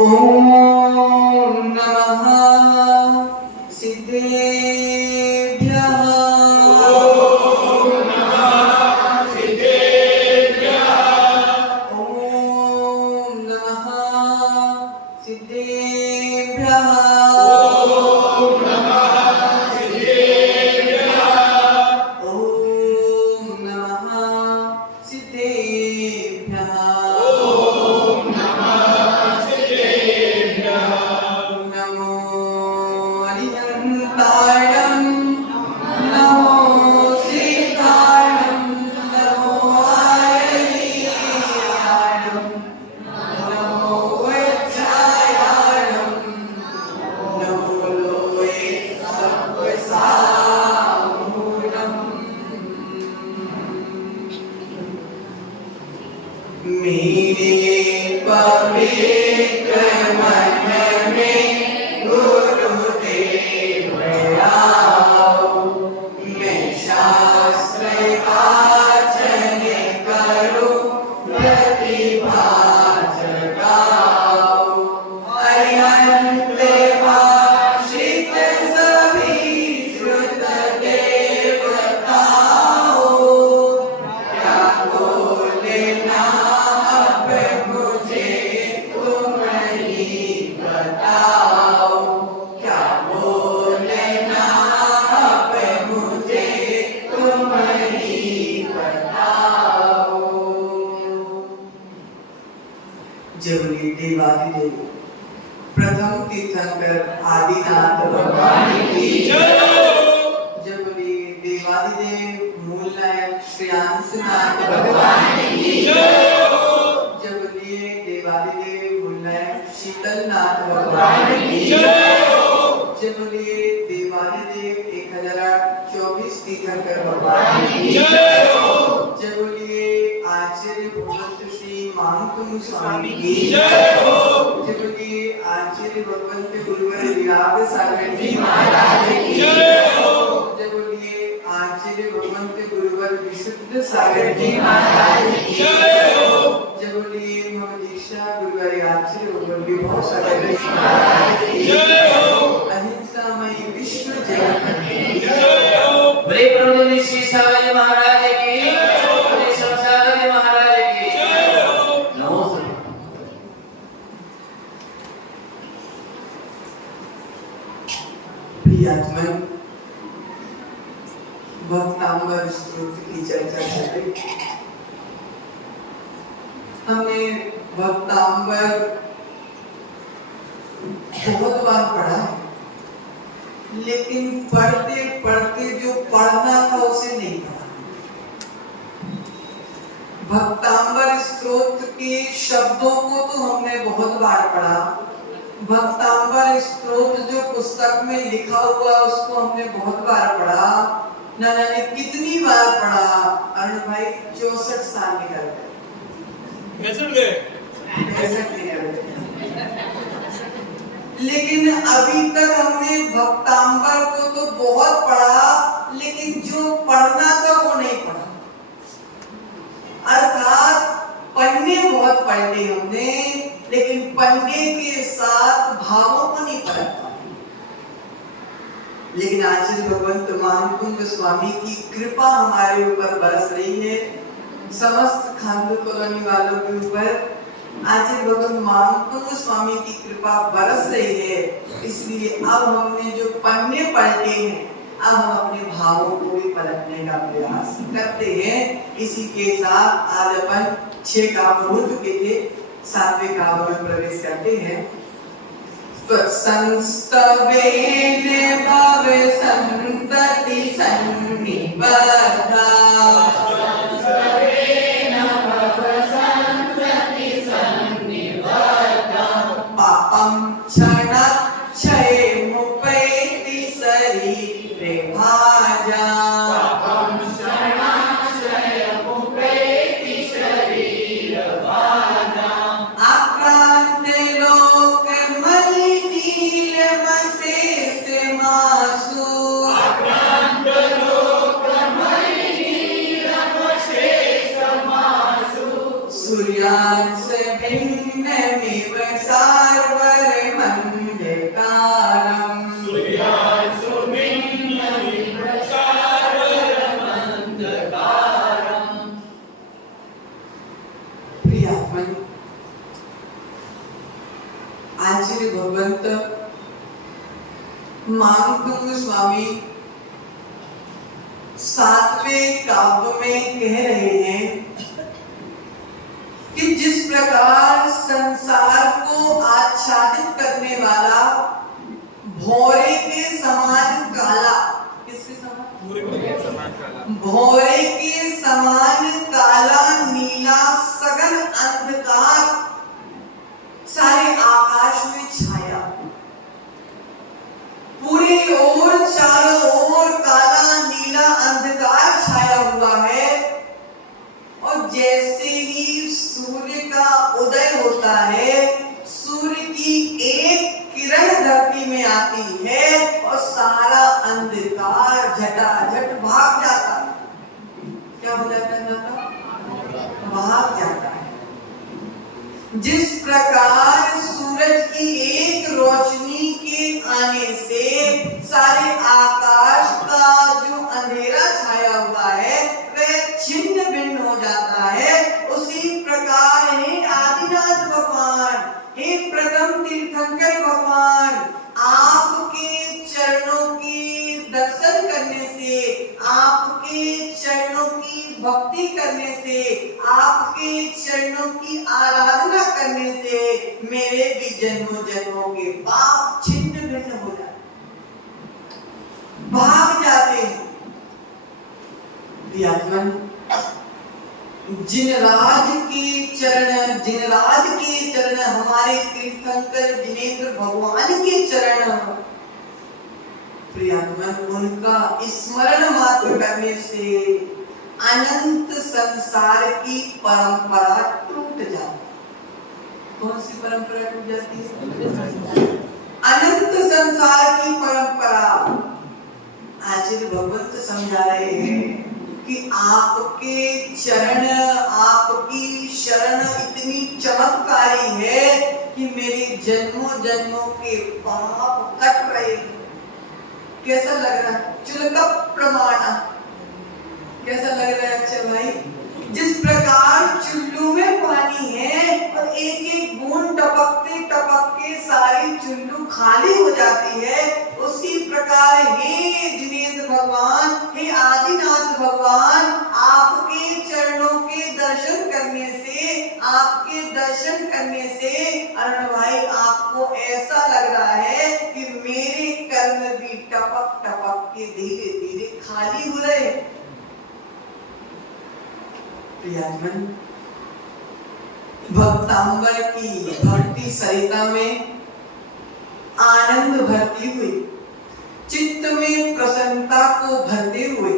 ओम नमः सिद्धेभ्यः। ओम नमः सिद्धेभ्यः। ओम नमः सिद्धेभ्यः। ओम नमः सिद्धेभ्यः। ओम नमः सिद्धेभ्यः। ओम नमः सिद्धेभ्यः। नमो अरिहन्तायं नमो सीतायं नमो आयर्यायं नमो वज्रायं नमो लोये सप्तसामूलम्। मेरे पवित्र मन में गुरुदेव आओ, मैं शास्त्र वाचन करूं, प्रतिभा जगाऊं। अरिहंत भाषित सभी श्रुत देवताओं, क्या बोलना अब मुझे तुम ही बताओ। क्या बोलना अब मुझे तुम ही बताओ। जबरी देवादिदेव प्रथम तीर्थंकर आदिनाथ भगवान की जय। जबरी देवादिदेव मूल नायक श्रेयांसनाथ भगवान की जय। जबरी देवादिदेव मूल नायक शीतलनाथ भगवान की जय। जबरी देवादिदेव 1024 तीर्थंकर भगवान की जय। जबरी आचार्य भगवत श्री महाकुंभ स्वामी की जय। जबरी आचार्य भगवंत गुरुवर विराग सागर जी महाराज की जय। जय बोलिए आचार्य भगवंत गुरुवर विशुद्ध सागर जी महाराज की जय। जय बोलिए मम दीक्षा गुरुवर आचार्य भगवंत विभव सागर जी महाराज की जय। अहिंसामय विश्व जगत की जय। बड़े प्रभु श्री सागर महाराज की बड़े सागर महाराज की नमो। प्रियात्मन भक्तांबर स्तोत्र की चर्चा चली। हमने भक्तांबर बहुत बार पढ़ा, लेकिन पढ़ते पढ़ते जो पढ़ना था उसे नहीं पढ़ा। भक्तांबर स्तोत्र के शब्दों को तो हमने बहुत बार पढ़ा, भक्तांबर स्तोत्र जो पुस्तक में लिखा हुआ उसको हमने बहुत बार पढ़ा। न जाने कितनी बार पढ़ा। अरुण भाई 64 साल निकल गए। 65 निकल गए। लेकिन अभी तक हमने भक्तांबर को तो बहुत पढ़ा, लेकिन जो पढ़ना था वो नहीं पढ़ा। अर्थात पढ़ने बहुत पढ़ लिए हमने, लेकिन पढ़ने के साथ भावों को नहीं पढ़ा। लेकिन आचार्य भगवंत महाकुंभ स्वामी की कृपा हमारे ऊपर बरस रही है, समस्त खानपुर कॉलोनी वालों के ऊपर आचार्य भगवंत महाकुंभ स्वामी की कृपा बरस रही है। इसलिए अब हमने जो पढ़ने पढ़ते हैं, अब हम अपने भावों को भी पलटने का प्रयास करते हैं। इसी के साथ आज अपन 6 काव्य हो चुके थे, 7वें काव्य में प्रवेश करते हैं। संस्तवेन भव संतति सन्निबद्धा, पापं क्षणक्षयमुपैति शरीरे भाजा। आक्रांत लोक मलिनीलमशेष मासु, सूर्यांश भिन्नमिव सार्व भगवंत मानकुंग स्वामी 7वें काव्य में कह रहे हैं कि जिस प्रकार संसार को आच्छादित करने वाला भौरे के समान काला, किसके समान? भौरे के समान काला नीला सघन अंधकार सारे आकाश में छाया, पूरी ओर चारों ओर काला नीला अंधकार छाया हुआ है। और जैसे ही सूर्य का उदय होता है, सूर्य की एक किरण धरती में आती है और सारा अंधकार झटाझट भाग जाता है। क्या हो जाता है? भाग जाता है। जिस प्रकार सूरज की एक रोशनी के आने से सारे आकाश का जो अंधेरा छाया हुआ है वह छिन्न भिन्न हो जाता है, उसी प्रकार हे आदिनाथ भगवान, हे प्रथम तीर्थंकर भगवान, आपके चरणों के दर्शन करने से, आपके चरणों की भक्ति करने से, आपके चरणों की आराधना करने से मेरे भी जन्मों जन्मों के पाप छिन्न भिन्न हो जाते, भाग जाते हैं। जिनराज के चरण हमारे तीर्थंकर जिनेंद्र भगवान के चरण, प्रियमन उनका स्मरण मात्र करने से अनंत संसार की परंपरा टूट जाती। कौन सी परंपरा टूट जाती है? अनंत संसार की परंपरा। आचार्य भगवंत समझा रहे हैं कि आपके चरण, आपकी शरण इतनी चमत्कारी है कि मेरे जन्मों जन्मों के पाप कट रहे हैं। कैसा लग रहा है? चुलका प्रमाण कैसा लग रहा है? अच्छा भाई, जिस प्रकार चुल्लू में पानी है और एक एक बूंद टपकते टपकते सारी चुल्लू खाली हो जाती है, उसी प्रकार हे जिनेंद्र भगवान, हे आदिनाथ भगवान, आपके चरणों के दर्शन करने से, आपके दर्शन करने से अरुण भाई आपको ऐसा लग रहा है कि मेरे कर्म भी टपक टपक के धीरे धीरे खाली हो रहे। प्रियजन, भक्तांबर की भक्ति सरिता में आनंद भरती हुई, चित्त में प्रसन्नता को भरते हुए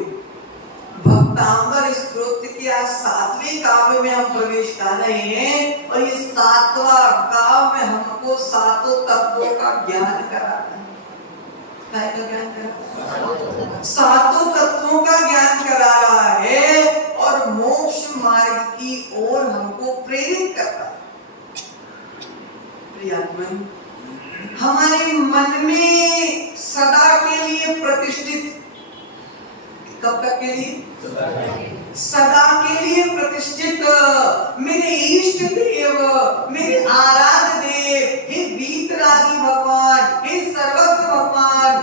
भक्तांबर स्तोत्र के आज 7वें काव्य में हम प्रवेश कर रहे हैं। और ये 7वां काव्य हमको सातों तत्वों का ज्ञान कराता है। क्या का ज्ञान कराता है? सातों तत्वों का ज्ञान करा रहा है और मोक्ष मार्ग की ओर हमको प्रेरित करता है। प्रियजन, हमारे मन में सदा के लिए प्रतिष्ठित, कब तक के लिए? सदा के लिए प्रतिष्ठित मेरे इष्ट देव, मेरे आराध्य देव, हे वीतरागी भगवान, हे सर्वज्ञ भगवान,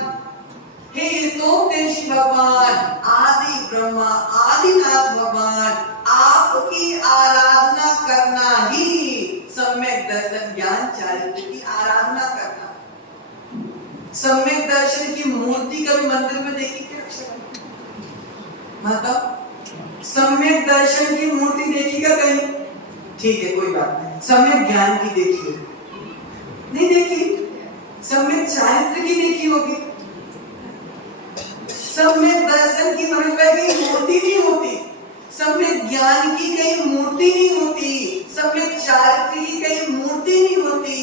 हे हितोपदेशी भगवान, आदि ब्रह्मा आदिनाथ भगवान, आपकी आराधना करना ही सम्यक दर्शन ज्ञान चारित्र की आराधना करना। सम्यक दर्शन की मूर्ति कभी मंदिर में देखी क्या? मतलब सम्यक दर्शन की मूर्ति देखी क्या कहीं? ठीक है, कोई बात नहीं। सम्यक ज्ञान की देखी नहीं देखी? सम्यक चारित्र की देखी होगी। सम्यक दर्शन की कहीं मूर्ति नहीं होती, सम्यक ज्ञान की कहीं मूर्ति नहीं होती, सम्यक चारित्र की कहीं मूर्ति नहीं होती।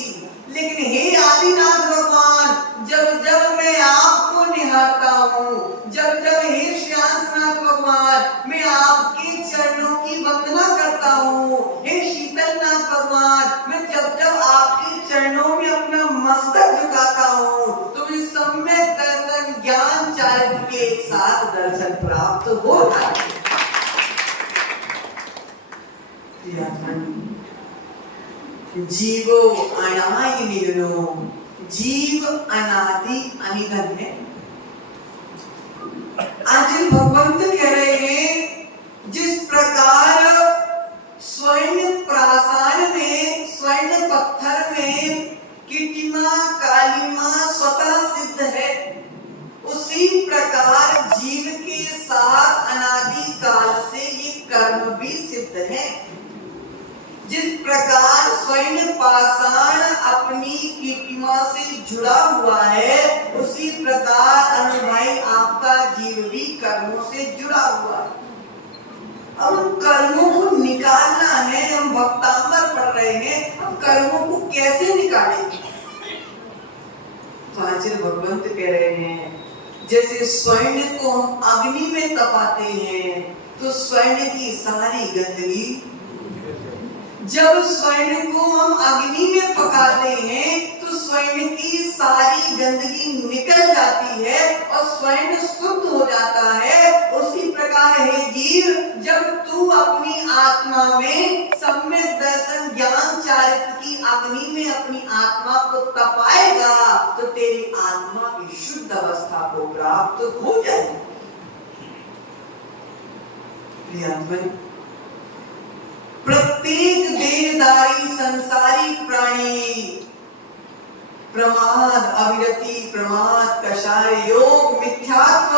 लेकिन हे आदिनाथ भगवान, जब जब मैं आपको निहारता हूँ, जब जब हे श्यामनाथ भगवान मैं आपके चरणों की वंदना करता हूँ, हे शीतलनाथ भगवान मैं जब जब आपके चरणों में अपना मस्तक झुकाता हूँ, तो मुझे सम्यक दर्शन ज्ञान चारित्र के एक साथ दर्शन प्राप्त होता है। जीवो अनाय निगनो जीव अनादि अनिधन है। आज भगवंत कह रहे हैं जिस प्रकार स्वर्ण प्रासाद में, स्वर्ण पत्थर में किटिमा कालिमा स्वतः सिद्ध है, उसी प्रकार जीव के साथ अनादि काल से ये कर्म भी सिद्ध है। जिस प्रकार स्वर्ण पाषाण अपनी कीटिमा से जुड़ा हुआ है, उसी प्रकार अनुभाई आपका जीव भी कर्मों से जुड़ा हुआ है। अब उन कर्मों को निकालना है। हम भक्तांबर पढ़ रहे हैं, अब कर्मों को कैसे निकालेंगे? तो आचार्य भगवंत कह रहे हैं जैसे स्वर्ण को हम अग्नि में तपाते हैं तो स्वर्ण की सारी गंदगी, जब स्वर्ण को हम अग्नि में पकाते हैं तो स्वर्ण की सारी गंदगी निकल जाती है और स्वर्ण शुद्ध हो जाता है। उसी प्रकार है जीव, जब तू अपनी आत्मा में सम्यक दर्शन ज्ञान चारित्र की अग्नि में अपनी आत्मा को तपाएगा तो तेरी आत्मा की शुद्ध अवस्था को प्राप्त हो जाएगी। प्रत्येक देहधारी संसारी प्राणी प्रमाद अविरति, प्रमाद कषाय, योग, मिथ्यात्व,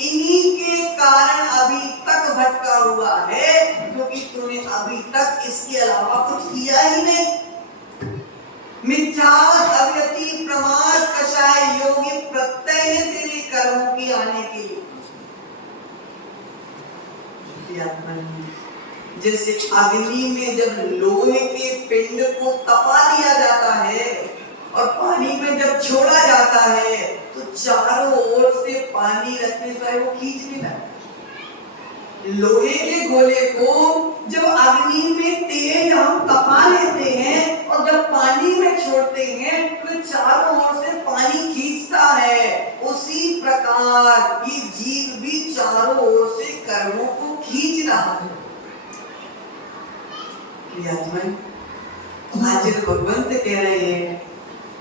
इन्हीं के कारण अभी तक भटका हुआ है, क्योंकि तूने अभी तक इसके अलावा कुछ किया ही नहीं। मिथ्यात्व, अविरति, प्रमाद, कषाय, योगी प्रत्यय है तेरे कर्मों की आने के लिए। जैसे अग्नि में जब लोहे के पिंड को तपा लिया जाता है और पानी में जब छोड़ा जाता है तो चारों ओर से पानी रखने पर वो खींचने लगता। लोहे के गोले को जब अग्नि में तेज हम तपा लेते हैं और जब पानी में छोड़ते हैं तो चारों ओर से पानी खींचता है। उसी प्रकार ये जीव भी चारों ओर से कर्मों को खींच रहा है। आचार्य भगवंत कह रहे हैं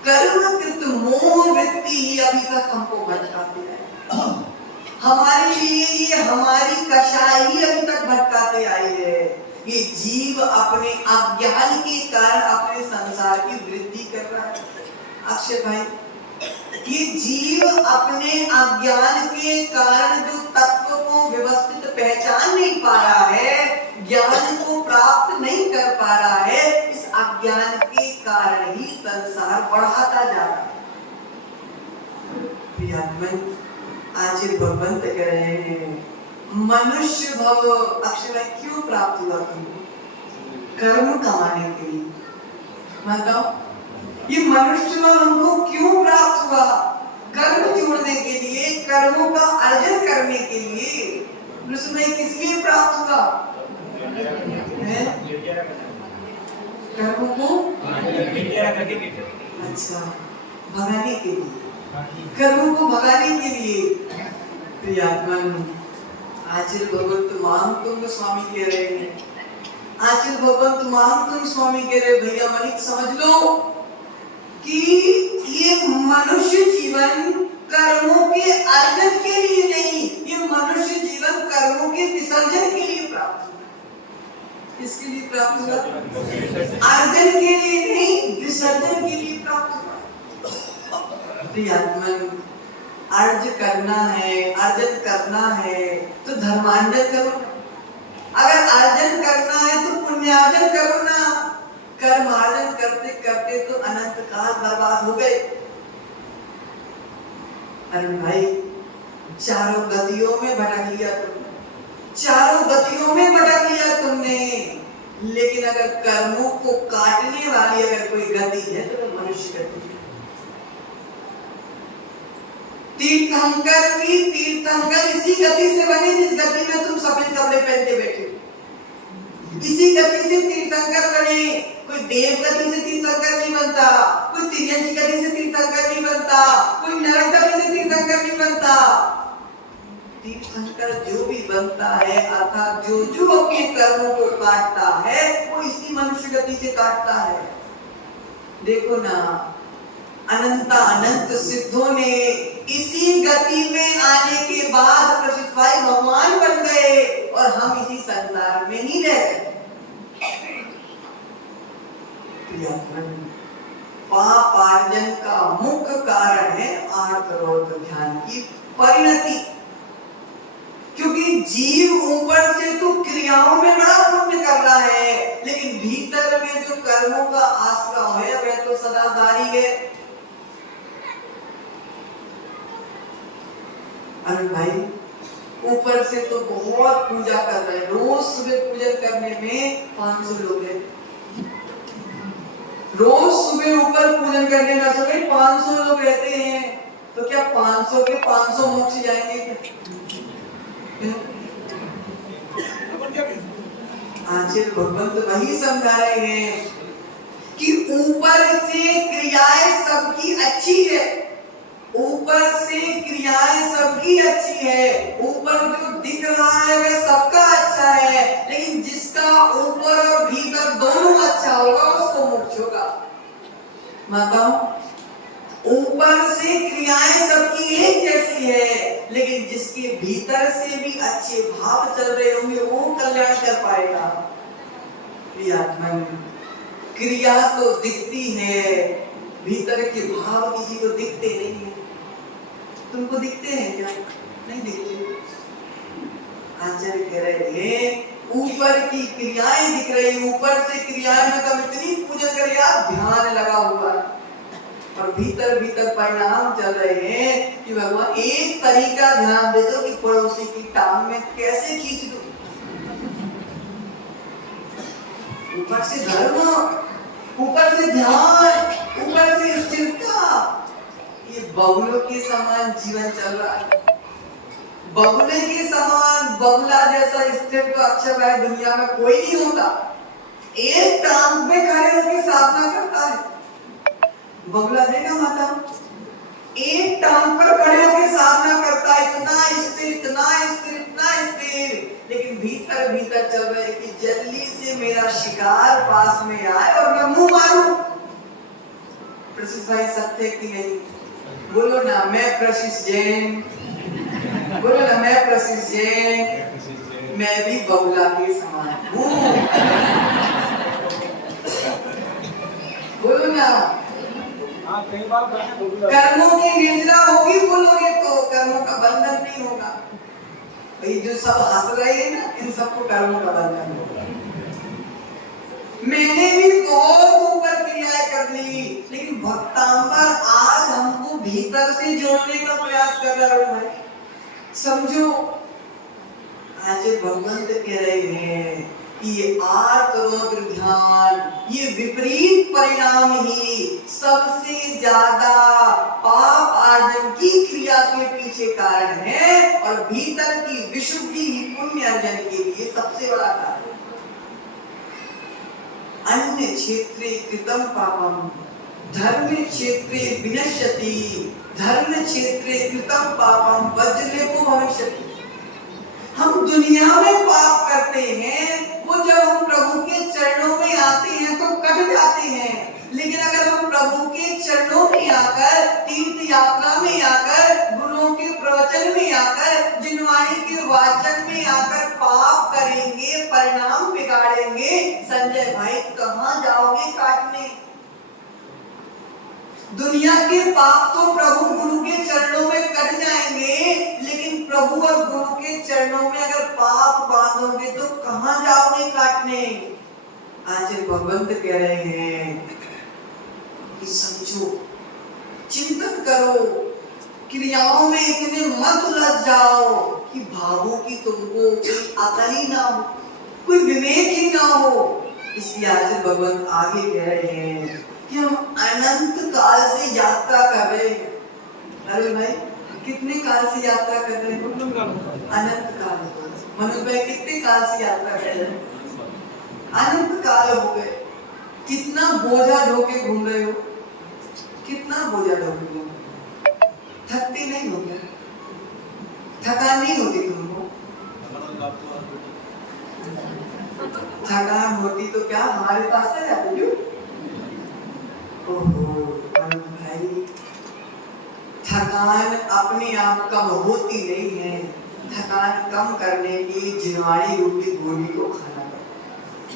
कर्मकृत मोह वृत्ति ही अभी तक हमको भटकाती है। हमारे लिए ये हमारी कषाय ही अभी तक भटकाते आई है। ये जीव अपने अज्ञान के कारण अपने संसार की वृद्धि कर रहा है। अक्षय भाई, ये जीव अपने अज्ञान के कारण जो तत्व को व्यवस्थित पहचान नहीं पा रहा है, ज्ञान को प्राप्त नहीं कर पा रहा है, इस अज्ञान के कारण ही संसार बढ़ाता जा रहा है। आचार्य भगवंत कह रहे हैं मनुष्य भव, अक्षय भाई क्यों प्राप्त हुआ तुमको? कर्म कमाने के लिए। बताओ ये मनुष्य भव हमको क्यों प्राप्त हुआ? कर्म जोड़ने के लिए, कर्मों का अर्जन करने के लिए। मनुष्य किस लिए प्राप्त हुआ? कर्मों को अच्छा भगाने के लिए, कर्मों को भगाने के लिए। प्रियात्मन आचार्य भगवंत महामतुंग स्वामी कह रहे हैं, आचार्य भगवंत महामतुंग स्वामी कह रहे भैया मनिक समझ लो कि ये मनुष्य जीवन कर्मों के अर्जन के लिए नहीं, ये मनुष्य जीवन कर्मों के विसर्जन के लिए प्राप्त हुआ। किसके लिए प्राप्त हुआ? अर्जन के लिए नहीं, विसर्जन के लिए प्राप्त हुआ। प्रियात्मन अर्ज करना है, अर्जन करना है तो धर्मार्जन करो। अगर अर्जन करना है तो पुण्यार्जन करो ना। कर्मार्जन करते करते तो अनंत काल बर्बाद हो गए। अरे भाई चारों गतियों में भटक लिया तुमने, चारों गतियों में भटक लिया तुमने, लेकिन अगर कर्मों को काटने वाली अगर कोई गति है तो मनुष्य गति है। तीर्थंकर भी तीर्थंकर इसी गति से बने जिस गति में तुम सफेद कपड़े पहनते बैठे हो। इसी गति से तीर्थंकर बने। कोई देव गति से तीर्थंकर नहीं बनता, कोई तिर्यंची गति से तीर्थंकर नहीं बनता, कोई नरक गति से तीर्थंकर नहीं बनता। तीर्थंकर जो भी बनता है अर्थात जो जो अपने कर्मों को काटता है वो इसी मनुष्य गति से काटता है। देखो ना अनंत अनंत सिद्धों ने इसी गति में आने के बाद प्रसिद्ध भाई भगवान बन गए और हम इसी संसार में ही रह गए। पापार्जन का मुख्य कारण है आर्तरोध ध्यान की परिणति, क्योंकि जीव ऊपर से तो क्रियाओं में बड़ा पुण्य कर रहा है, लेकिन भीतर में जो कर्मों का आश्रय है वह तो सदा जारी है। अरे भाई ऊपर से तो बहुत पूजा कर रहे हैं, रोज सुबह पूजन करने में 500 लोग हैं, रोज सुबह ऊपर पूजन करने में सुबह 500 लोग रहते हैं, तो क्या 500 के 500 मोक्ष जाएंगे? आचार्य भगवंत वही समझा रहे हैं कि ऊपर से क्रियाएं सबकी अच्छी है, ऊपर से क्रियाएं सबकी अच्छी है, ऊपर जो दिख रहा है वह सबका अच्छा है, लेकिन जिसका ऊपर और भीतर दोनों अच्छा होगा उसको मोक्ष होगा। माताओं, ऊपर से क्रियाएं सबकी एक जैसी है, लेकिन जिसके भीतर से भी अच्छे भाव चल रहे होंगे वो कल्याण कर पाएगा। क्रिया तो दिखती है, भीतर के भाव किसी को दिखते नहीं है। तुमको दिखते हैं क्या? नहीं दिखते। आचार्य कह रहे हैं ऊपर की क्रियाएं दिख रही, ऊपर से क्रियाएं मतलब इतनी पूजन करिए आप, ध्यान लगा हुआ है, और भीतर भीतर परिणाम चल रहे हैं कि भगवान एक तरीका ध्यान दे दो कि पड़ोसी की टांग में कैसे खींच दो। ऊपर से धर्म, ऊपर से ध्यान, ऊपर से स्थिरता, ये बगुलों के समान जीवन चल रहा है। बगुले के समान, बगुला जैसा स्थिर तो अक्षर है दुनिया में कोई नहीं होता। एक टांग पे खड़े होकर साधना करता है। बगुला देखा माता, एक टांग पर खड़े होकर साधना करता है, इतना स्थिर, इतना स्थिर, इतना स्थिर, लेकिन भीतर भीतर चल रहे कि जल्दी से मेरा शिकार पास में आए और मैं मुंह मारूं। प्रशिष भाई सत्य की नहीं? बोलो ना, मैं प्रशिष जैन, बोलो ना, मैं प्रशिष जैन, मैं भी बगुला के समान हूँ। बोलो ना, कर्मों की निर्जरा होगी बोलोगे तो कर्मों का बंधन नहीं होगा। ये जो सब हंस रहे हैं ना, इन सबको कर्मों का बंधन होगा। मैंने भी बहुत ऊपर क्रियाएं कर ली, लेकिन भक्तांबर आज हमको भीतर से जोड़ने का प्रयास कर रहा है। समझो, आज भगवंत कह रहे हैं कि ये आर्तरोद्र ध्यान, ये विपरीत परिणाम ही सबसे ज्यादा पाप आर्जन की क्रिया के पीछे कारण है, और भीतर की विशुद्धि ही पुण्य अर्जन के लिए सबसे बड़ा कारण। अन्य क्षेत्रे कृतं पापम धर्म क्षेत्रे विनश्यति, धर्म क्षेत्रे कृतं पापम वज्रलेपो भविष्यति। हम दुनिया में पाप करते हैं, वो जब हम प्रभु के चरणों में आते हैं तो कट जाते हैं, लेकिन अगर हम प्रभु के चरणों में आकर, तीर्थ यात्रा में आकर, गुरुओं के प्रवचन में आकर, जिनवाणी के वाचन में आकर पाप करेंगे, परिणाम बिगाड़ेंगे, संजय भाई कहाँ जाओगे काटने? दुनिया के पाप तो प्रभु गुरु के चरणों में कट जाएंगे, लेकिन प्रभु और गुरु के चरणों में अगर पाप बांधोगे तो कहां जाओगे काटने? आचार्य भगवंत कह रहे हैं कि समझो, चिंतन करो, क्रियाओं में इतने मत उलझ जाओ कि भावों की तुमको कोई अकल ही ना हो, कोई विवेक ही ना हो। इसलिए आचार्य भगवंत आगे कह रहे हैं कि हम अनंत काल से यात्रा कर रहे हैं। अरे भाई, कितने काल से यात्रा कर रहे हैं? अनंत काल। मनोज भाई कितने काल से यात्रा कर रहे हैं? अनंत काल हो गए। कितना बोझा ढोके घूम रहे हो, कितना बोझा ढोके घूम रहे हो? थकते नहीं हो गया? थकान नहीं होती तुमको? थकान होती तो क्या हमारे पास आ जाते? ओहो भाई, थकान अपने आप कम होती नहीं है, थकान कम करने की जिनवाड़ी रूपी गोली को खाना पड़ता है।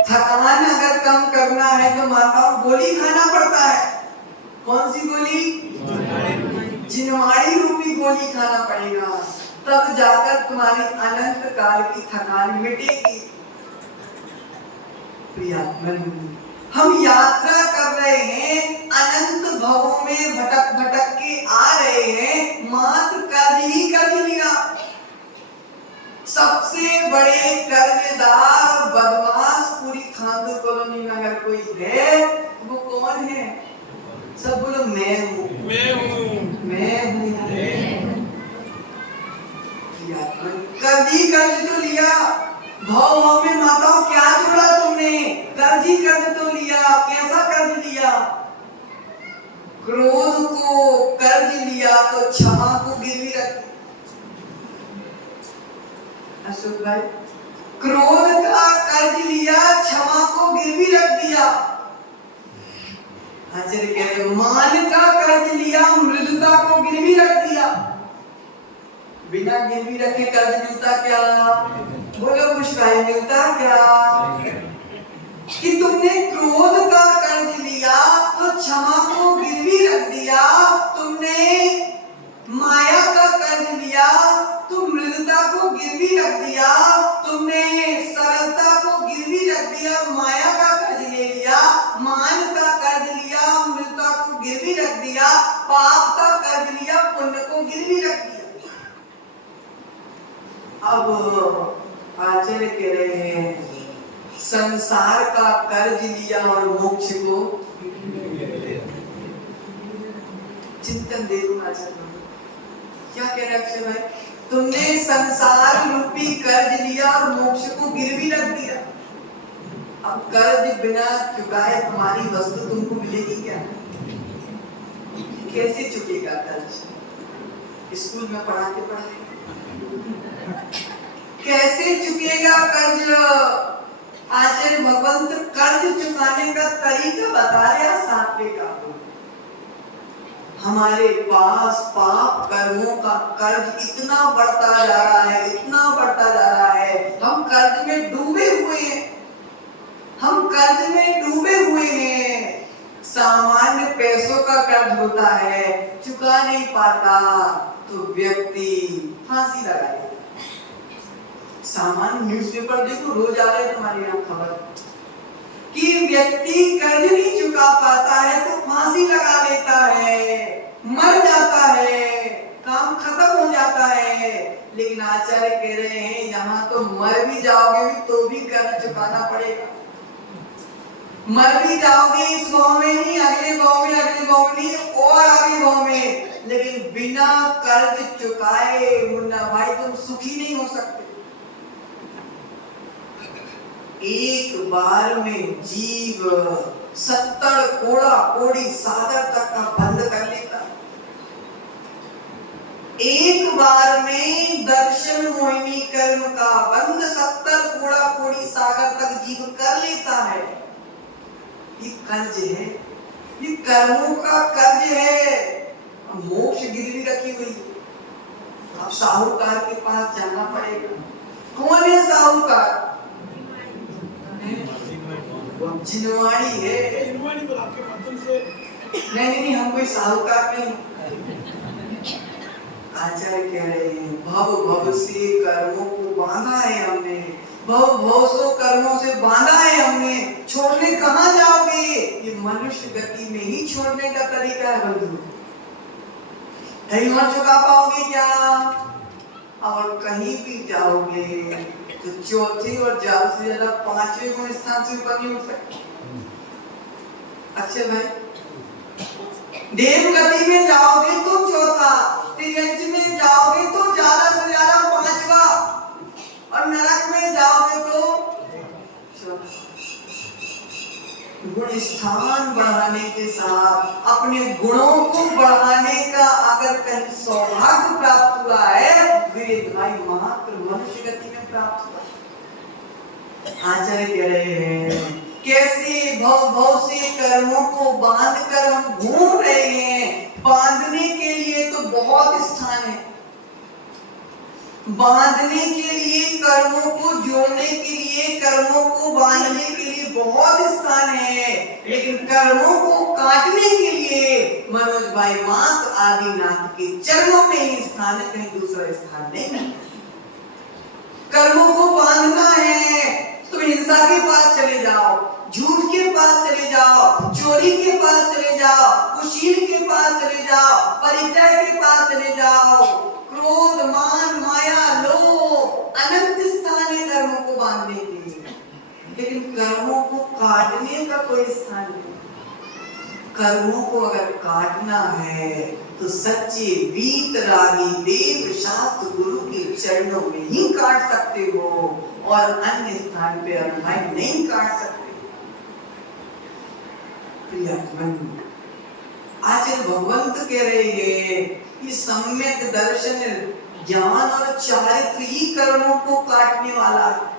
थकान अगर कम करना है तो माताओं गोली खाना पड़ता है। कौन सी गोली? जिनवाड़ी रूपी गोली खाना पड़ेगा, तब जाकर तुम्हारी अनंत काल की थकान मिटेगी। प्रियात्मन, हम यात्रा कर रहे हैं, अनंत भवों में भटक भटक के आ रहे हैं, मात्र कर्ज ही कर्ज लिया। सबसे बड़े कर्जदार बदमाश पूरी खांडू कॉलोनी में अगर कोई है, वो कौन है? सब बोलो मैं हूँ, मैं हूँ, मैं हूँ। कर्ज ही कर्ज तो लिया। भाव में माताओं क्या जोड़ा तुमने? कर्ज ही कर्ज तो लिया। कैसा कर्ज लिया? क्रोध को कर्ज लिया तो क्षमा को गिरवी रख। अशोक भाई, क्रोध का कर्ज लिया, क्षमा को गिरवी रख दिया। आचार्य कह रहे मान का कर्ज लिया, मृदुता को गिरवी रख दिया। बिना गिरवी रखे कर्ज मिलता क्या? बोलो कुछ भाई, मिलता क्या? कि तुमने क्रोध का कर्ज लिया तो क्षमा को गिरवी रख दिया, तुमने माया का कर्ज लिया तो मृदुता को गिरवी रख दिया, तुमने सरलता को गिरवी रख दिया, माया का कर्ज ले लिया, मान का कर्ज लिया, मृदुता को गिरवी रख दिया, पाप का कर्ज लिया, पुण्य को गिरवी रख दिया। अब आचार्य कह रहे हैं संसार का कर्ज लिया और मोक्ष को चिंतन दे दूंगा। क्या कह रहे अक्षय भाई? तुमने संसार रूपी कर्ज लिया और मोक्ष को गिरवी रख दिया। अब कर्ज बिना चुकाए तुम्हारी वस्तु तुमको मिलेगी क्या? कैसे चुकेगा कर्ज? स्कूल में पढ़ाते पढ़ाते कैसे चुकेगा कर्ज? आचार्य भगवंत कर्ज चुकाने का तरीका बता रहे 7वें का। हमारे पास पाप कर्मों का कर्ज इतना बढ़ता जा रहा है, इतना बढ़ता जा रहा है, हम कर्ज में डूबे हुए हैं, हम कर्ज में डूबे हुए हैं। सामान्य पैसों का कर्ज होता है, चुका नहीं पाता तो व्यक्ति फांसी लगाएगा। सामान्य न्यूज़पेपर देखो, रोज आ रहे हैं तुम्हारे यहाँ खबर कि व्यक्ति कर्ज नहीं चुका पाता है तो फांसी लगा लेता है, मर जाता है, काम खत्म हो जाता है। लेकिन आचार्य कह रहे हैं यहाँ तो मर भी जाओगे भी तो भी कर्ज चुकाना पड़ेगा। मर भी जाओगे इस गांव में नहीं, अगले गांव में, अगले गांव में नहीं, और आगे गांव में, लेकिन बिना कर्ज चुकाए मुन्ना भाई तुम सुखी नहीं हो सकते। एक बार में जीव 70 कोड़ा कोड़ी सागर तक का बंद कर लेता। एक बार में दर्शन मोहिनी कर्म का बंद 70 कोड़ा कोड़ी सागर तक जीव कर लेता है। ये कर्ज है, ये कर्मों का कर्ज है। मोक्ष गिरवी रखी हुई है। अब साहूकार के पास जाना पड़ेगा। कौन है साहूकार? जिनवाड़ी है। जिनवाड़ी तो आपके माध्यम से नहीं, हम कोई साहूकार नहीं। आचार्य कह रहे हैं भव भव से कर्मों को बांधा है हमने, भव भव से कर्मों से बांधा है हमने। छोड़ने कहाँ जाओगे? ये मनुष्य गति में ही छोड़ने का तरीका है बंधु। कहीं और चुका पाओगे क्या? और कहीं भी जाओगे तो चौथे और ज्यादा से ज्यादा 5वें गुण स्थान से ऊपर नहीं उठ सकते। अच्छे भाई, देव गति में जाओगे तो चौथा, तिर्यंच में जाओगे तो ज्यादा से ज्यादा 5वां, और नरक में जाओगे तो चौथा। गुण स्थान बढ़ाने के साथ अपने गुणों को बढ़ाने का अगर कहीं सौभाग्य प्राप्त हुआ है तो ये भाई मात्र मनुष्य गति में प्राप्त हुआ। आचार्य कह रहे हैं कैसे भव भव से कर्मों को बांध कर हम घूम रहे हैं। बांधने के लिए तो बहुत स्थान है, बांधने के लिए, कर्मों को जोड़ने के लिए, कर्मों को बांधने के लिए बहुत स्थान है, लेकिन कर्मों को काटने के लिए मनोज भाई मात आदिनाथ के चरणों में ही स्थान है, कहीं दूसरा स्थान नहीं। कर्मों को बांधना है, तुम हिंसा के पास चले जाओ, झूठ के पास चले जाओ, चोरी के पास चले जाओ, कुशील के पास चले जाओ, परिचय के पास चले जाओ, क्रोध मान माया लोभ, अनंत स्थान है कर्मों को बांधने के लिए, लेकिन कर्मों को काटने का कोई स्थान नहीं। कर्मों को अगर काटना है तो सच्चे वीतरागी देव शास्त्र गुरु के चरणों में ही काट सकते हो, और अन्य स्थान पे भाई नहीं काट सकते। आचार्य भगवंत कह रहे हैं कि सम्यक दर्शन ज्ञान और चारित्र ही कर्मों को काटने वाला है,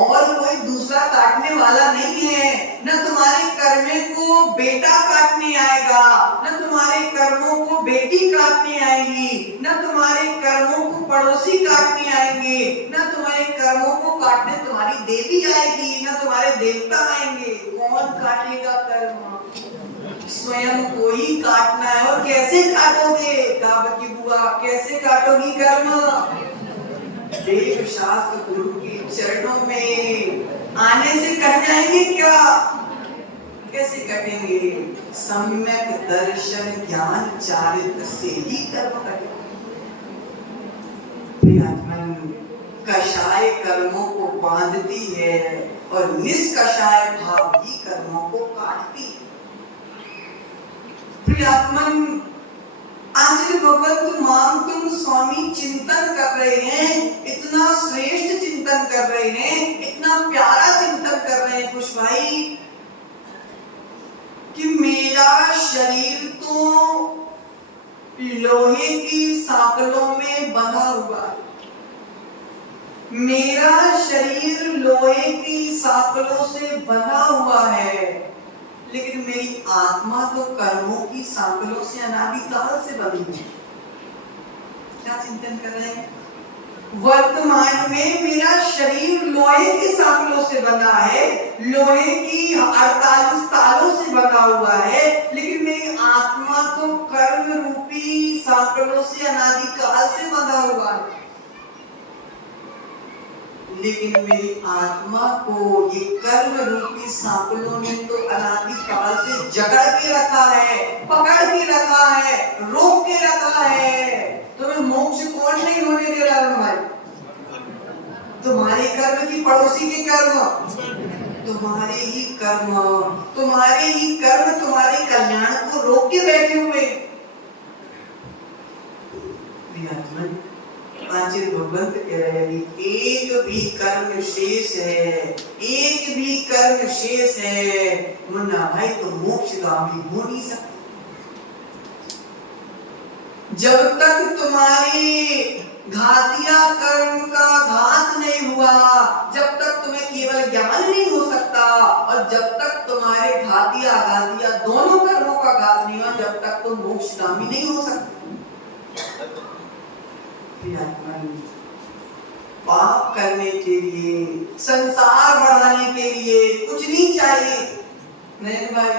और कोई दूसरा काटने वाला नहीं है। न तुम्हारे कर्मे को बेटा काटने आएगा, न तुम्हारे कर्मों को बेटी काटने आएगी, न तुम्हारे कर्मों को पड़ोसी काटने आएंगे, न तुम्हारे कर्मों को काटने तुम्हारी देवी आएगी, न तुम्हारे देवता आएंगे। कौन काटेगा कर्म? स्वयं को ही काटना है। और कैसे काटोगे? काब की बुआ, कैसे काटोगी कर्म? देव शास्त्र गुरु के चरणों में आने से कट जाएंगे क्या? कैसे कटेंगे? सम्यक दर्शन ज्ञान चारित्र से ही कर्म कटेंगे। कषाय कर्मों को बांधती है और निष्कषाय भाव ही कर्मों को काटती है। प्रियात्मन, आचार्य भगवंत मामतुंग स्वामी चिंतन कर रहे हैं, इतना श्रेष्ठ चिंतन कर रहे हैं, इतना प्यारा चिंतन कर रहे हैं खुश भाई, कि मेरा शरीर तो लोहे की सांकलों में बंधा हुआ है, मेरा शरीर लोहे की सांकलों से बंधा हुआ है, लेकिन मेरी आत्मा तो कर्मों की सांकलों से अनादिकाल से बंधी है। क्या चिंतन कर रहे हैं? वर्तमान में मेरा शरीर लोहे की सांकलों से बंधा है, लोहे की 48 तालों से बंधा हुआ है, लेकिन मेरी आत्मा तो कर्म रूपी सांकलों से अनादिकाल से बंधा हुआ है। लेकिन मेरी आत्मा को ये कर्म रूपी सांकलों ने तो अनादिकाल से जकड़ के रखा है, पकड़ के रखा है, रोक के रखा है। तुम्हें मोक्ष कौन नहीं होने दे रहा है भाई? तुम्हारे कर्म की पड़ोसी के कर्म, तुम्हारे ही कर्म, तुम्हारे ही कर्म तुम्हारे कल्याण को रोक के बैठे हुए। आचार्य भगवंत कह रहे हैं, एक भी कर्म शेष है, एक भी कर्म शेष है मुन्ना भाई तो मोक्षगामी हो नहीं सकता। जब तक तुम्हारे घातिया कर्म का घात नहीं हुआ, जब तक तुम्हें केवल ज्ञान नहीं हो सकता, और जब तक तुम्हारे घातिया अघातिया दोनों कर्मों का घात नहीं हुआ, जब तक तुम मोक्षगामी नहीं हो सकते। पाप करने के लिए, संसार बढ़ाने के लिए कुछ नहीं चाहिए। नहीं भाई,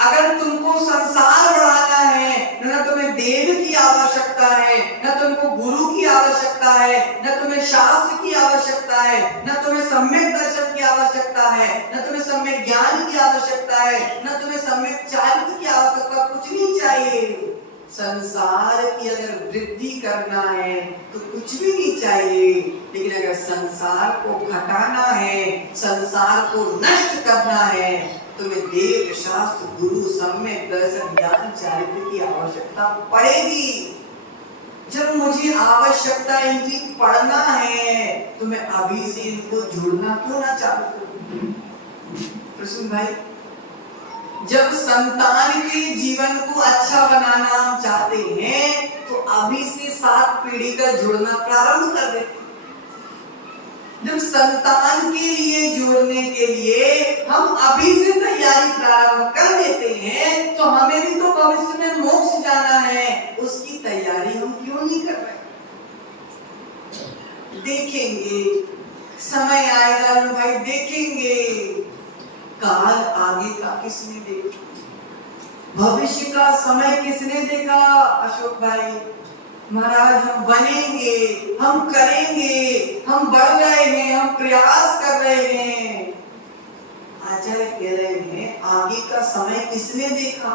अगर तुमको संसार बढ़ाना है, न तुम्हें देव की आवश्यकता है, न तुमको गुरु की आवश्यकता है, न तुम्हें शास्त्र की आवश्यकता है, न तुम्हें सम्यक दर्शन की आवश्यकता है, न तुम्हें सम्यक ज्ञान की आवश्यकता है, न तुम्हें सम्यक चारित्र की आवश्यकता, कुछ नहीं चाहिए। संसार की अगर वृद्धि करना है तो कुछ भी नहीं चाहिए, लेकिन अगर संसार को घटाना है, संसार को नष्ट करना है, तुम्हें देव शास्त्र गुरु सम्यक दर्शन ज्ञान चारित्र की आवश्यकता पड़ेगी। जब मुझे आवश्यकता इनकी पढ़ना है तो मैं अभी से इनको जोड़ना क्यों ना चाहता हूं? प्रसून भाई, जब संतान के जीवन को अच्छा बनाना हम चाहते हैं तो अभी से 7 पीढ़ी का जुड़ना प्रारंभ कर देते। जब संतान के लिए जोड़ने के लिए हम अभी से तैयारी प्रारंभ कर देते हैं, तो हमें भी तो भविष्य में मोक्ष जाना है, उसकी तैयारी हम क्यों नहीं कर रहे? देखेंगे, समय आएगा भाई, देखेंगे। काल आगे का किसने देखा? भविष्य का समय किसने देखा? अशोक भाई महाराज, हम बनेंगे, हम करेंगे, हम बढ़ रहे हैं, हम प्रयास कर रहे हैं। आचार्य कह रहे हैं आगे का समय किसने देखा?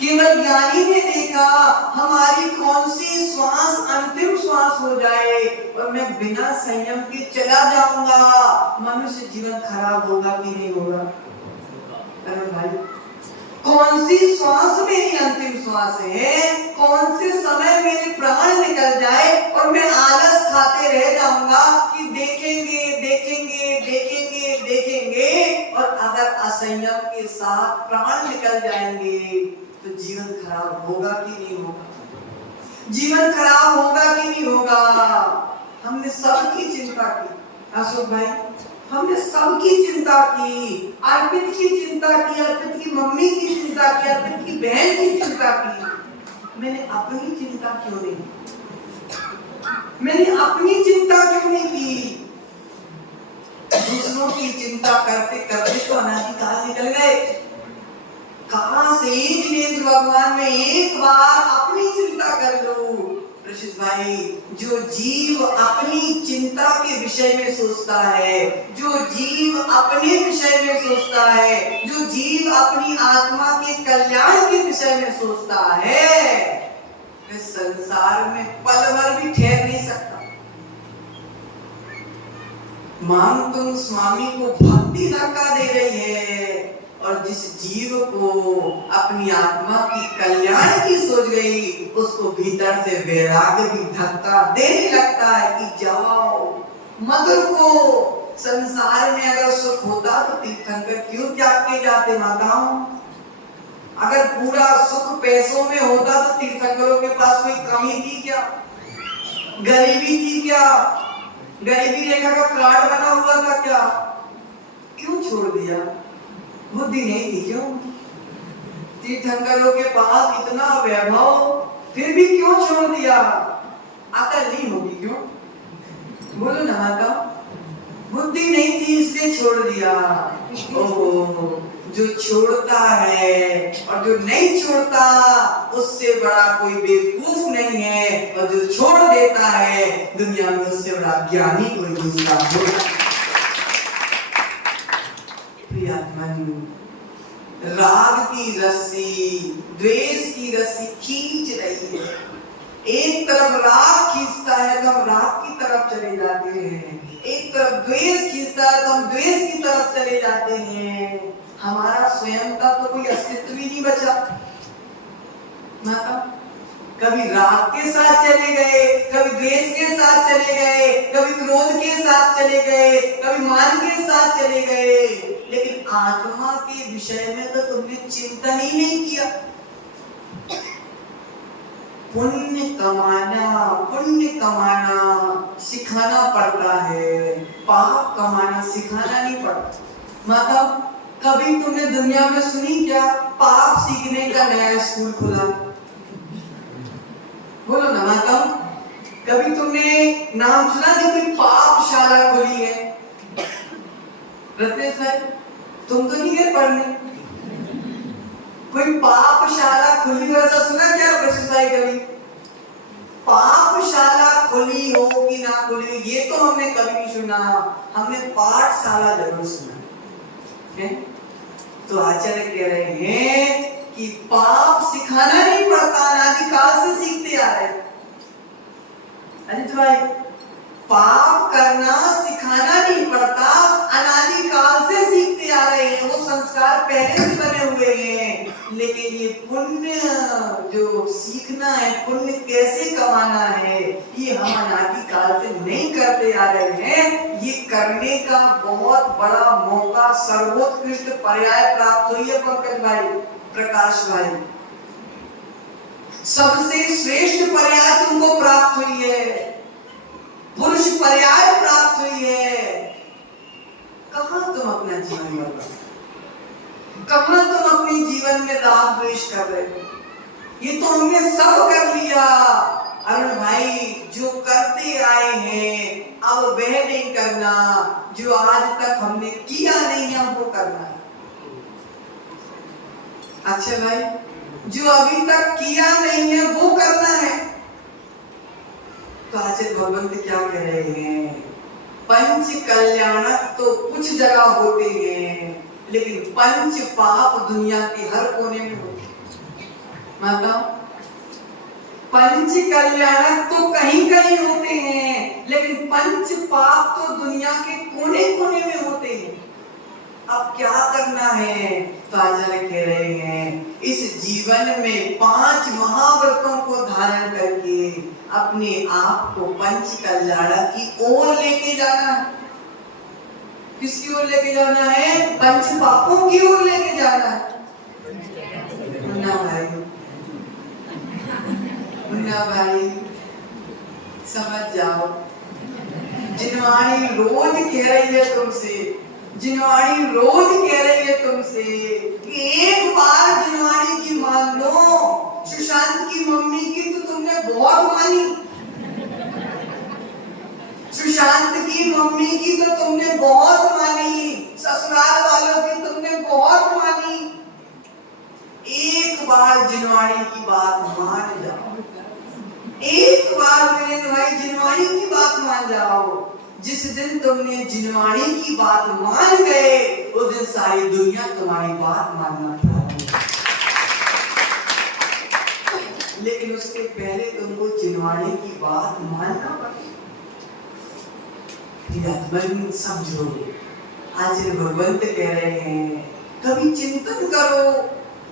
केवल ज्ञानी ने देखा। हमारी कौन सी श्वास अंतिम श्वास हो जाए और मैं बिना संयम के चला जाऊंगा, मनुष्य जीवन खराब होगा कि नहीं होगा? अरे भाई, कौन सी श्वास मेरी अंतिम श्वास है, कौन से समय मेरे प्राण निकल जाए और मैं आलस खाते रह जाऊंगा कि देखेंगे देखेंगे देखेंगे देखेंगे, और अगर असंयम के साथ प्राण निकल जाएंगे तो जीवन खराब होगा कि नहीं होगा? जीवन खराब होगा कि नहीं होगा? हमने सबकी चिंता की अशोक भाई, हमने सबकी चिंता की। अर्पित की चिंता की, अर्पित की मम्मी की चिंता की, अर्पित की बहन की चिंता की। मैंने अपनी चिंता क्यों नहीं की? मैंने अपनी चिंता क्यों नहीं की? दूसरों की चिंता करते करते तो अनादिकाल निकल गए। कहां से जिनेंद्र भगवान में एक बार अपनी चिंता कर लो। प्रशित भाई, जो जीव अपनी चिंता के विषय में सोचता है, जो जीव अपने विषय में सोचता है, जो जीव अपनी आत्मा के कल्याण के विषय में सोचता है, वह संसार में पल भर भी ठहर नहीं सकता। मानतुंग स्वामी को भक्ति धक्का दे रही है, और जिस जीव को अपनी आत्मा की कल्याण की सोच गई, उसको भीतर से वैराग्य भी धक्का देने लगता है कि जाओ मधुर को। संसार में अगर सुख होता तो तीर्थंकर क्यों त्याग के जाते माताओं? अगर पूरा सुख पैसों में होता तो तीर्थंकरों के पास कोई कमी थी क्या? गरीबी थी क्या? गरीबी रेखा का कार्ड बना हुआ था क्या? क्यों छोड़ दिया? बुद्धि नहीं थी क्यों? तीर्थंकरों के पास इतना वैभव, फिर भी क्यों छोड़ दिया? अकल नहीं होगी क्यों? बोलो ना माता, बुद्धि नहीं थी इसलिए छोड़ दिया। ओहो, जो छोड़ता है और जो नहीं छोड़ता, उससे बड़ा कोई बेवकूफ नहीं है, और जो छोड़ देता है दुनिया में उससे बड़ा ज्ञानी कोई दूसरा होगा। राग की रस्सी द्वेष की रस्सी खींच रही है। एक तरफ राग खींचता है तो हम राग की तरफ चले जाते हैं, एक तरफ द्वेष खींचता है तो हम द्वेष की तरफ चले जाते हैं। हमारा स्वयं का तो कोई अस्तित्व ही नहीं बचा। माता, कभी राग के साथ चले गए, कभी द्वेष के साथ चले गए, कभी क्रोध के साथ चले गए, कभी मान के साथ चले गए, लेकिन आत्मा के विषय में तो तुमने चिंतन ही नहीं किया। पुण्य कमाना सिखाना पड़ता है, पाप कमाना सिखाना नहीं पड़ता। मतलब कभी तुमने दुनिया में सुनी क्या पाप सीखने का नया स्कूल खुला? बोलो ना माता, कभी तुमने नाम सुना कि कोई पापशाला खुली है? रत्नेश भाई, तुम तो नहीं गए पढ़ने, कोई पापशाला खुली हो ऐसा सुना क्या प्रशित भाई? कभी पापशाला खुली हो कि ना खुली हो ये तो हमने कभी नहीं सुना, हमने पाठशाला जरूर सुना है। तो आचार्य कह रहे हैं कि पाप सिखाना नहीं पड़ता, अनादिकाल से सीखते आ रहे। अजित भाई, पाप करना सिखाना नहीं पड़ता, अनादिकाल से सीखते आ रहे हैं, वो संस्कार पहले से बने हुए हैं। लेकिन ये पुण्य जो सीखना है, पुण्य कैसे कमाना है, ये हम अनादिकाल से नहीं करते आ रहे हैं। ये करने का बहुत बड़ा मौका, सर्वोत्कृष्ट पर्याय प्राप्त हुई है पंकज भाई, प्रकाश भाई, सबसे श्रेष्ठ पर्याय तुमको प्राप्त हुई है। पुरुष पर्याय कहाँ तुम अपने जीवन में राग द्वेष कर रहे हो? ये तो हमने सब कर लिया अरुण भाई। जो करते आए हैं अब वह नहीं करना, जो आज तक हमने किया नहीं है वो करना है। अच्छा भाई, जो अभी तक किया नहीं है वो करना है। तो आचार्य भगवंत क्या कह रहे हैं? पंच कल्याणक तो कुछ जगह होते हैं, लेकिन पंच पाप दुनिया के हर कोने में होते हैं। मतलब पंच कल्याणक तो कहीं कहीं होते हैं, लेकिन पंच पाप तो दुनिया के कोने कोने में होते हैं। अब क्या करना है? तो आचार्य कह रहे हैं इस जीवन में 5 महाव्रतों को धारण करके अपने आप को पंच कल्याणक की ओर लेके जाना है। किसकी ओर लेके जाना है? पंच पापों की ओर लेके जाना है। मुन्ना भाई, मुन्ना भाई समझ जाओ। जिनवाणी रोज कह रही है तुमसे, जिनवाणी रोज कह रही है तुमसे कि एक बार जिनवाणी की मान लो। सुशांत की मम्मी की तो तुमने बहुत मानी, सुशांत की मम्मी की तो तुमने बहुत मानी, ससुराल वालों की तुमने बहुत मानी। एक बार जिनवाणी की बात मान जाओ, एक बार मेरे भाई जिनवाणी की बात मान जाओ। जिस दिन तुमने जिनवाणी की बात मान गए, उस दिन सारी दुनिया तुम्हारी बात मानना चाहेगी। लेकिन उसके पहले तुमको जिनवाणी की बात मानना पड़ेगा। समझो, आचार्य भगवंत कह रहे हैं कभी चिंतन करो।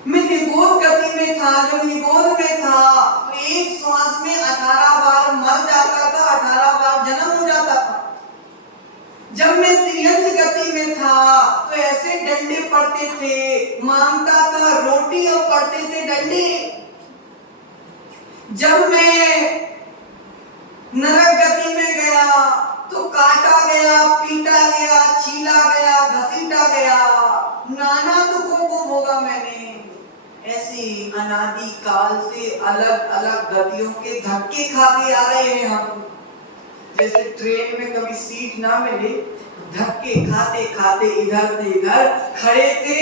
मैं निगोद गति में था, जब निगोद में था तो एक श्वास में 18 बार मर जाता था, 18 बार जन्म हो जाता था। जब मैं तिर्यंत गति में था तो ऐसे डंडे पड़ते थे, मांगता था रोटी और पड़ते थे डंडे। जब मैं नरक गति में गया तो काटा गया, पीटा गया, छीला गया, घसीटा गया, नाना दुखों को भोगा मैंने। ऐसे अनादि काल से अलग अलग गतियों के धक्के खाते आ रहे हैं हम। जैसे ट्रेन में कभी सीट ना मिले, धक्के खाते खाते इधर से इधर खड़े थे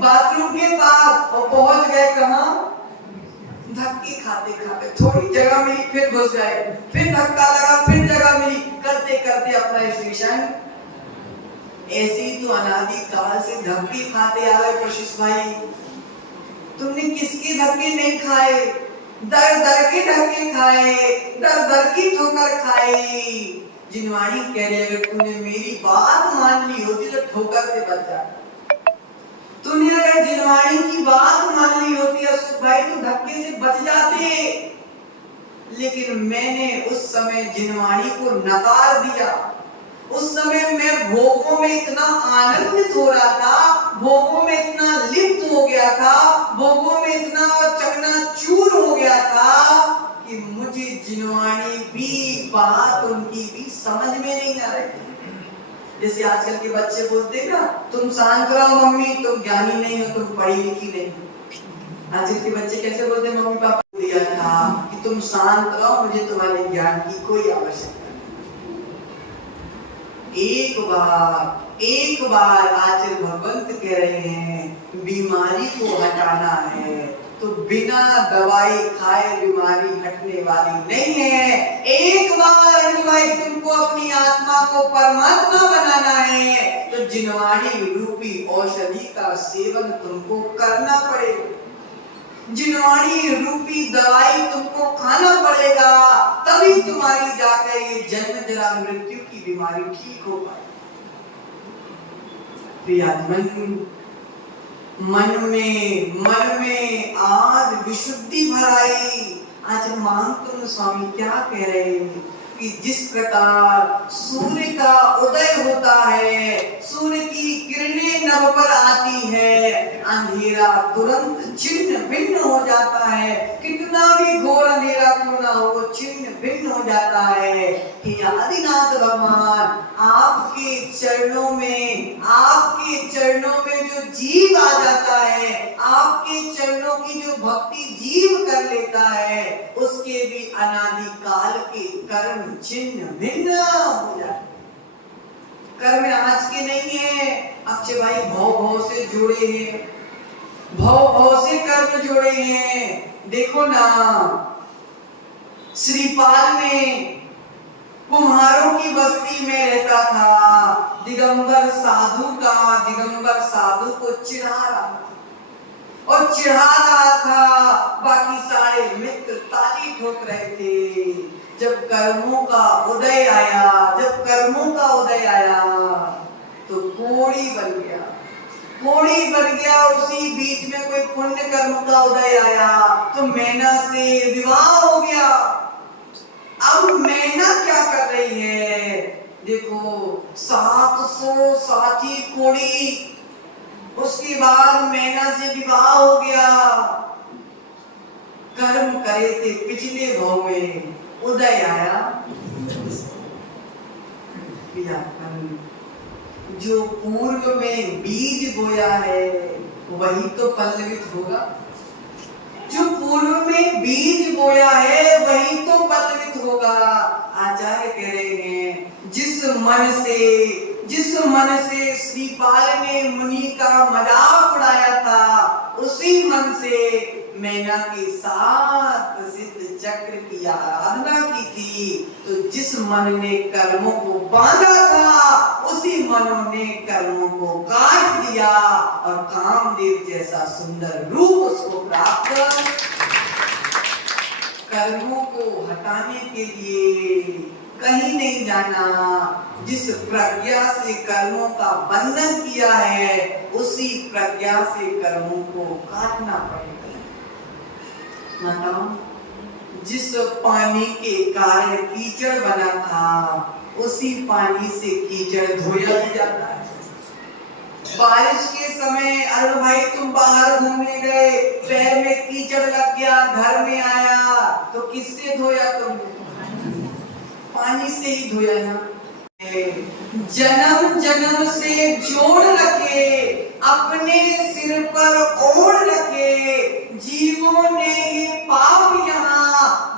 बाथरूम के पास और पहुंच गए कहां? धक्के खाते खाते थोड़ी जगह मिली फिर घुस गए, फिर धक्का लगा फिर जगह मिली, करते करते अपना स्टेशन। ऐसे ही तो अनादि काल से धक्के खाते आ रहे कशिश भाई। तुमने किसके धक्के नहीं खाए? दर दर के धक्के खाए, दर दर की ठोकर खाई। जिनवाणी कह रहे अगर तूने मेरी बात मान ली होती तो ठोकर से बच जाता। तूने अगर जिनवाणी की बात मान ली होती अशोक भाई तो धक्के से बच जाते। लेकिन मैंने उस समय जिनवाणी को नकार दिया। उस समय मैं भोगों में इतना आनंदित हो रहा था, भोगों में इतना लिप्त हो गया था, भोगों में इतना चकनाचूर हो गया था कि मुझे जिनवाणी भी बात उनकी भी समझ में नहीं आ रही। जैसे आजकल के बच्चे बोलते हैं ना, तुम शांत रहो मम्मी, तुम ज्ञानी नहीं हो, तुम पढ़ी लिखी नहीं हो। आजकल के बच्चे कैसे बोलते हैं? मम्मी पापा ने दिया था कि तुम शांत रहो, मुझे तुम्हारे ज्ञान की कोई आवश्यकता नहीं। एक बार आचार्य भगवंत कह रहे हैं बीमारी को हटाना है तो बिना दवाई खाए बीमारी हटने वाली नहीं है। एक बार भाई तुमको अपनी आत्मा को परमात्मा बनाना है तो जिनवाणी रूपी औषधि का सेवन तुमको करना पड़ेगा। जिनवाणी रूपी दवाई तुमको खाना पड़ेगा, तभी तुम्हारी जाकर ये जन्म जरा मृत्यु की बीमारी ठीक हो पाए। मन में आज विशुद्धि भराई। आज मानतुंग स्वामी क्या कह रहे हैं कि जिस प्रकार सूर्य का उदय होता है, सूर्य की किरणें नभ पर आती है, अंधेरा तुरंत छिन्न भिन्न हो जाता है। कितना भी घोर अंधेरा क्यों ना हो वो छिन्न भिन्न हो जाता है। कि आदिनाथ भगवान आपके चरणों में जो जीव आ जाता है, आपके चरणों की जो भक्ति जीव कर लेता है, उसके भी अनादि काल के कर्म छिन्न भिन्न हो जाते। कर्म आज के नहीं है, अक्षय भाई भव से जुड़े हैं, भव से कर्म जुड़े हैं। देखो ना, श्रीपाल में कुम्हारों की बस्ती में रहता था, दिगंबर साधु को चिढ़ा रहा था, बाकी सारे मित्र ताली ठोक रहे थे। जब कर्मों का उदय आया तो कोड़ी बन गया। उसी बीच में कोई पुण्य कर्म का उदय आया तो मैना से विवाह हो गया। अब मैना क्या कर रही है? देखो, 700 साथी कोड़ी, उसके बाद मैना से विवाह हो गया। कर्म करे थे पिछले भव में, उदय आया जो पूर्व में बीज बोया है वही तो पल्लवित होगा। जो पूर्व में बीज बोया है वही तो पल्लवित होगा। आचार्य कह रहे हैं, जिस मन से श्रीपाल ने मुनि का मजाक उड़ाया था, उसी मन से मैना के साथ सिद्ध चक्र की आराधना की थी। तो जिस मन ने कर्मों को बांधा था, उसी मनों ने कर्मों को काट दिया और कामदेव जैसा सुंदर रूप उसको प्राप्त। कर्मों को हटाने के लिए कहीं नहीं जाना, जिस प्रज्ञा से कर्मों का बंधन किया है, उसी प्रज्ञा से कर्मों को काटना पड़ेगा। जिस पानी के कारण कीचड़ बना था, उसी पानी से कीचड़ धोया जाता है। बारिश के समय अरुण भाई तुम बाहर घूमने गए, पैर में कीचड़ लग गया, घर में आया तो किससे धोया तुमने? पानी से ही धोया ना। जन्म जन्म से जोड़ रखे, अपने सिर पर ओढ़ रखे, जीवों ने ये पाप यहाँ,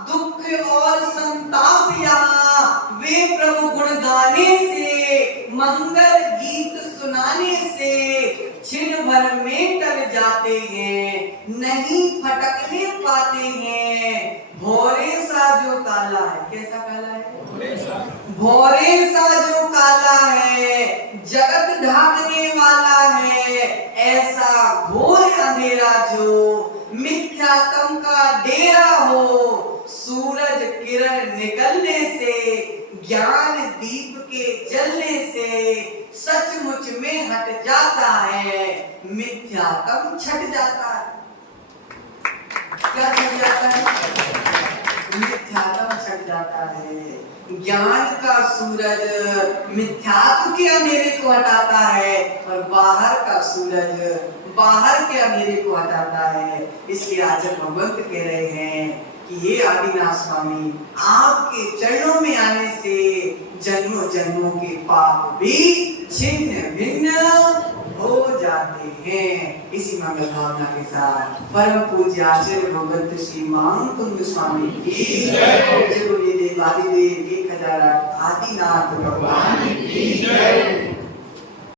दुख और संताप यहाँ, वे प्रभु गुण गाने से, मंगल गीत सुनाने से क्षण भर में टल जाते हैं, नहीं फटकने पाते हैं। भोरे सा जो काला है, कैसा काला है? भोरे सा जो काला है, जगत ढाकने वाला है, ऐसा घोर अंधेरा जो मिथ्यात्म का डेरा हो, सूरज किरण निकलने से, ज्ञान दीप के जलने से सचमुच में हट जाता है, मिथ्यात्म छट जाता है। क्या छट जाता है? मिथ्यात्म छट जाता है। ज्ञान का सूरज मिथ्यात्व के अंधेरे को हटाता है और बाहर का सूरज बाहर के अंधेरे को हटाता है। इसलिए आज भगवंत कह रहे हैं कि हे आदिनाथ स्वामी, आपके चरणों में आने से जन्मों जन्मों के पाप भी छिन्न भिन्न हो जाते हैं। इसी मंगल भावना के साथ परम पूज्य आचार्य भगवंत श्री मानकुंद स्वामी की जय, 1008 आदिनाथ भगवान की जय।